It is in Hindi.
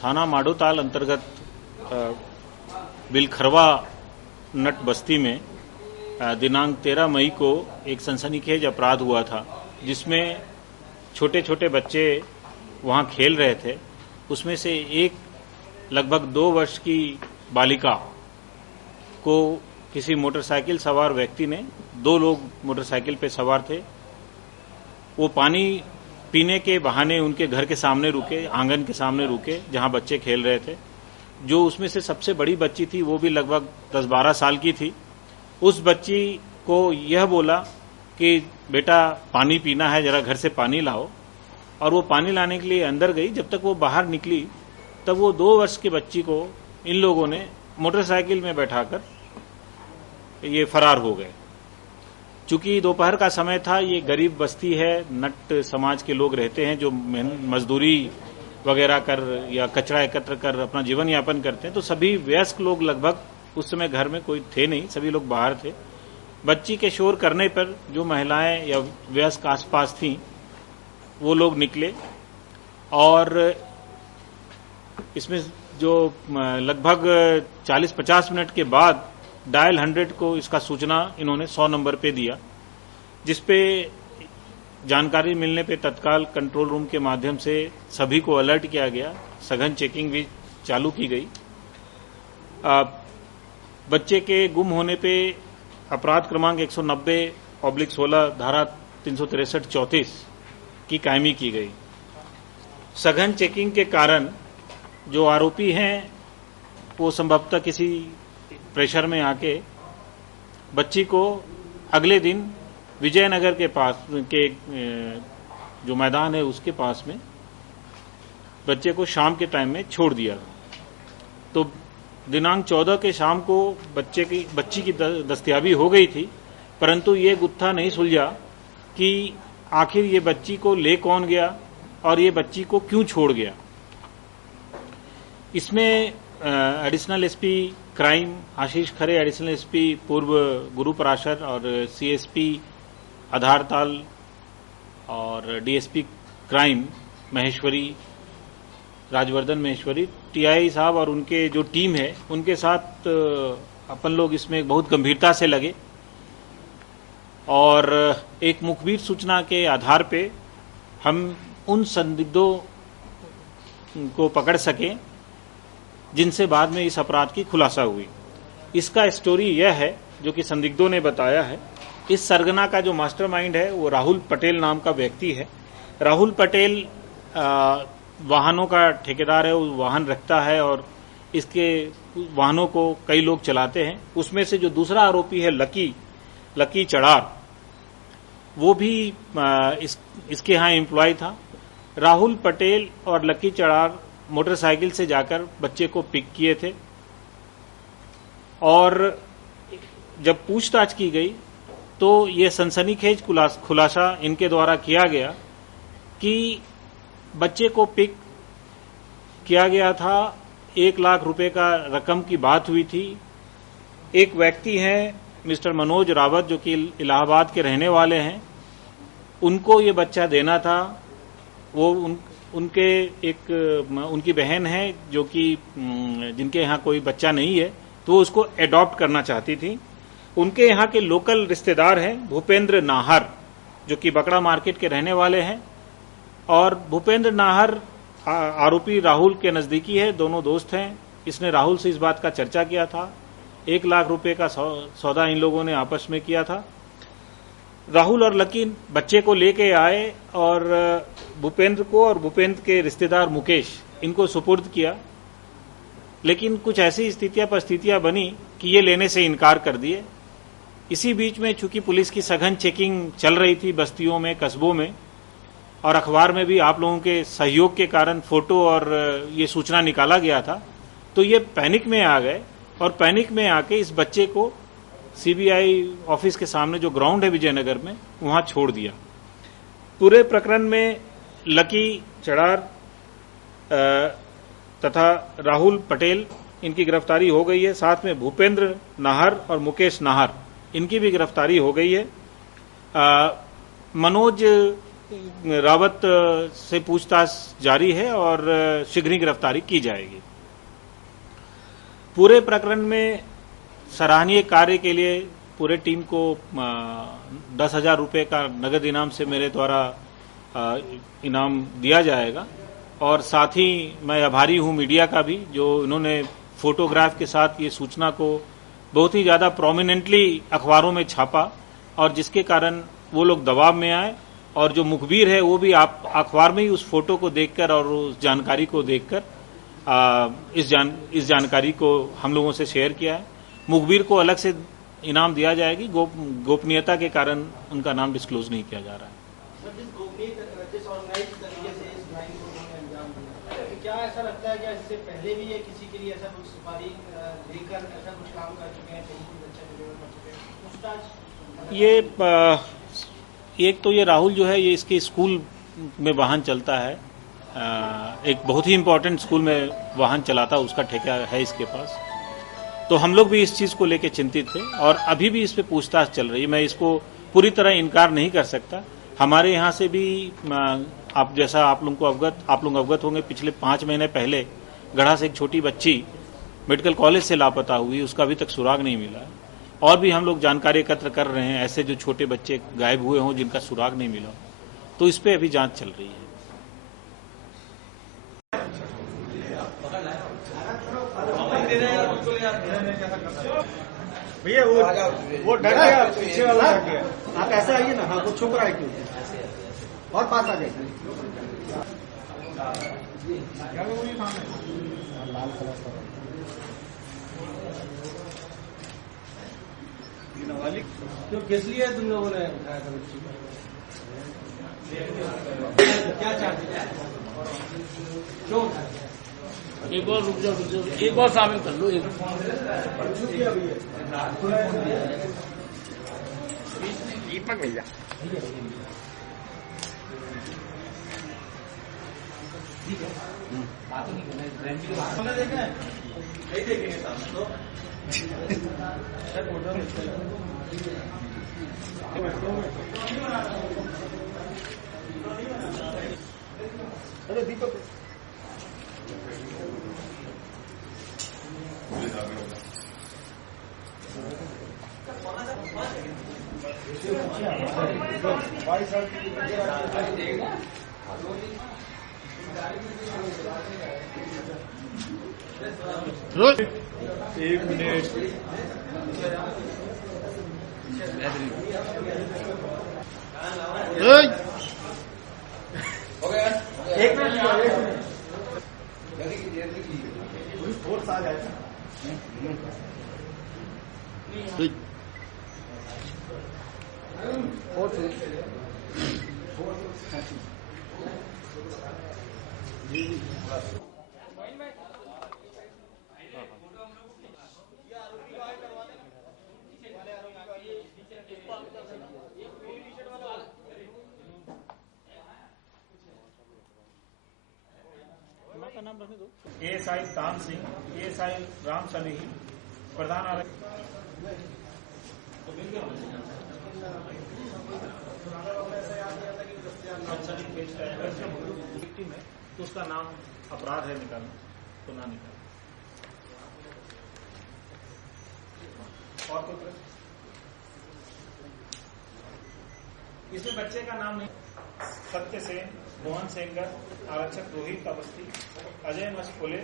थाना माडोताल अंतर्गत बिलखरवा नट बस्ती में दिनांक 13 मई को एक सनसनीखेज अपराध हुआ था, जिसमें छोटे छोटे बच्चे वहां खेल रहे थे। उसमें से एक लगभग 2 वर्ष की बालिका को किसी मोटरसाइकिल सवार व्यक्ति ने, 2 लोग मोटरसाइकिल पे सवार थे, वो पानी पीने के बहाने उनके घर के सामने रुके, आंगन के सामने रुके जहां बच्चे खेल रहे थे। जो उसमें से सबसे बड़ी बच्ची थी वो भी लगभग 10-12 साल की थी। उस बच्ची को यह बोला कि बेटा पानी पीना है, जरा घर से पानी लाओ, और वो पानी लाने के लिए अंदर गई। जब तक वो बाहर निकली तब वो 2 वर्ष की बच्ची को इन लोगों ने मोटरसाइकिल में बैठाकर ये फरार हो गए। चूंकि दोपहर का समय था, ये गरीब बस्ती है, नट समाज के लोग रहते हैं जो मजदूरी वगैरह कर या कचरा एकत्र कर अपना जीवन यापन करते हैं, तो सभी वयस्क लोग लगभग उस समय घर में कोई थे नहीं, सभी लोग बाहर थे। बच्ची के शोर करने पर जो महिलाएं या वयस्क आसपास थीं वो लोग निकले और इसमें जो लगभग 40-50 मिनट के बाद डायल 100 को इसका सूचना इन्होंने 100 नंबर पे दिया, जिसपे जानकारी मिलने पे तत्काल कंट्रोल रूम के माध्यम से सभी को अलर्ट किया गया, सघन चेकिंग भी चालू की गई। बच्चे के गुम होने पे अपराध क्रमांक 190/16 धारा 363-34 की कायमी की गई। सघन चेकिंग के कारण जो आरोपी हैं वो संभवतः किसी प्रेशर में आके बच्ची को अगले दिन विजयनगर के पास के जो मैदान है उसके पास में बच्चे को शाम के टाइम में छोड़ दिया। तो दिनांक 14 के शाम को बच्ची की दस्तयाबी हो गई थी, परंतु ये गुत्था नहीं सुलझा कि आखिर ये बच्ची को ले कौन गया और ये बच्ची को क्यों छोड़ गया। इसमें एडिशनल एसपी क्राइम आशीष खरे, एडिशनल एसपी पूर्व गुरुपराशर और सीएसपी आधारताल और DSP crime Maheshwari, Rajvardhan Maheshwari, TI साहब और उनके जो टीम है उनके साथ अपन लोग इसमें बहुत गंभीरता से लगे और एक मुखबिर सूचना के आधार पे हम उन संदिग्धों को पकड़ सके जिनसे बाद में इस अपराध की खुलासा हुई। इसका स्टोरी यह है जो कि संदिग्धों ने बताया है। इस सरगना का जो मास्टरमाइंड है वो राहुल पटेल नाम का व्यक्ति है। राहुल पटेल वाहनों का ठेकेदार है, वो वाहन रखता है और इसके वाहनों को कई लोग चलाते हैं। उसमें से जो दूसरा आरोपी है लकी चड़ार, वो भी इसके यहाँ एम्प्लॉय था। राहुल पटेल और लकी चड़ार मोटरसाइकिल से जाकर बच्चे को पिक किए थे और जब पूछताछ की गई तो ये सनसनीखेज खुलासा इनके द्वारा किया गया कि बच्चे को पिक किया गया था। 1 लाख रुपए का रकम की बात हुई थी। एक व्यक्ति हैं मिस्टर मनोज रावत जो कि इलाहाबाद के रहने वाले हैं, उनको ये बच्चा देना था। वो उनकी बहन है जो कि जिनके यहाँ कोई बच्चा नहीं है, तो वो उसको एडॉप्ट करना चाहती थी। उनके यहाँ के लोकल रिश्तेदार हैं भूपेंद्र नाहर जो कि बकड़ा मार्केट के रहने वाले हैं, और भूपेंद्र नाहर आरोपी राहुल के नजदीकी है, दोनों दोस्त हैं। इसने राहुल से इस बात का चर्चा किया था। 1 लाख रुपए का सौदा इन लोगों ने आपस में किया था। राहुल और लकी बच्चे को लेके आए और भूपेंद्र को और भूपेंद्र के रिश्तेदार मुकेश इनको सुपुर्द किया, लेकिन कुछ ऐसी परिस्थितियां बनी कि ये लेने से इनकार कर दिए। इसी बीच में चूंकि पुलिस की सघन चेकिंग चल रही थी बस्तियों में, कस्बों में, और अखबार में भी आप लोगों के सहयोग के कारण फोटो और ये सूचना निकाला गया था, तो ये पैनिक में आ गए और पैनिक में आके इस बच्चे को सीबीआई ऑफिस के सामने जो ग्राउंड है विजयनगर में, वहां छोड़ दिया। पूरे प्रकरण में लकी चड़ार तथा राहुल पटेल इनकी गिरफ्तारी हो गई है। साथ में भूपेंद्र नाहर और मुकेश नाहर इनकी भी गिरफ्तारी हो गई है। मनोज रावत से पूछताछ जारी है और शीघ्र ही गिरफ्तारी की जाएगी। पूरे प्रकरण में सराहनीय कार्य के लिए पूरे टीम को 10,000 रुपये का नगद इनाम से मेरे द्वारा इनाम दिया जाएगा। और साथ ही मैं आभारी हूं मीडिया का भी, जो इन्होंने फोटोग्राफ के साथ ये सूचना को बहुत ही ज्यादा प्रोमिनेंटली अखबारों में छापा और जिसके कारण वो लोग दबाव में आए और जो मुखबिर है वो भी आप अखबार में ही उस फोटो को देखकर और उस जानकारी को देखकर इस जानकारी को हम लोगों से शेयर किया है। मुखबिर को अलग से इनाम दिया जाएगी, गोपनीयता के कारण उनका नाम डिस्क्लोज नहीं किया जा रहा है। क्या ऐसा लगता है कि इससे पहले भी ये किसी के लिए ऐसा कुछ सुपारी लेकर ऐसा कुछ काम कर चुके हैं, कहीं कुछ अच्छा डिलीवर कर चुके हैं? ये एक तो ये राहुल जो है ये इसके स्कूल में वाहन चलता है, एक बहुत ही इम्पोर्टेंट स्कूल में वाहन चलाता, उसका ठेका है इसके पास। तो हम लोग भी इस चीज को लेकर चिंतित थे और अभी भी इस पे पूछताछ चल रही है। मैं इसको पूरी तरह इनकार नहीं कर सकता। हमारे यहाँ से भी आप जैसा आप लोग अवगत होंगे, पिछले 5 महीने पहले गढ़ा से एक छोटी बच्ची मेडिकल कॉलेज से लापता हुई, उसका अभी तक सुराग नहीं मिला। और भी हम लोग जानकारी एकत्र कर रहे हैं ऐसे जो छोटे बच्चे गायब हुए हों जिनका सुराग नहीं मिला, तो इस पे अभी जांच चल रही है। भैया वो डर गया, पीछे वाला डर गया। आप ऐसे आइए ना, हाँ वो छुप रहा है क्यों? और पास आ जाइए। लाल कलर क्यों, किस लिए तुम लोगों ने उठाया था? क्या चाहते हैं? क्यों? एक और रुक जाओ, एक और शामिल कर लो। दीपक भैया अरे दीपक एक मिनट फोर्स आ जाएगा। का नाम रखने दो। एएसआई तान सिंह, एएसआई राम सलीही, प्रधान आरक्षक तो उसका नाम अपराध है निकालना, तो ना निकाल। और कोई प्रश्न? इसमें बच्चे का नाम नहीं। सत्य सेन, मोहन सेंगर, आरक्षक रोहित अवस्थी, अजय मस्कोले,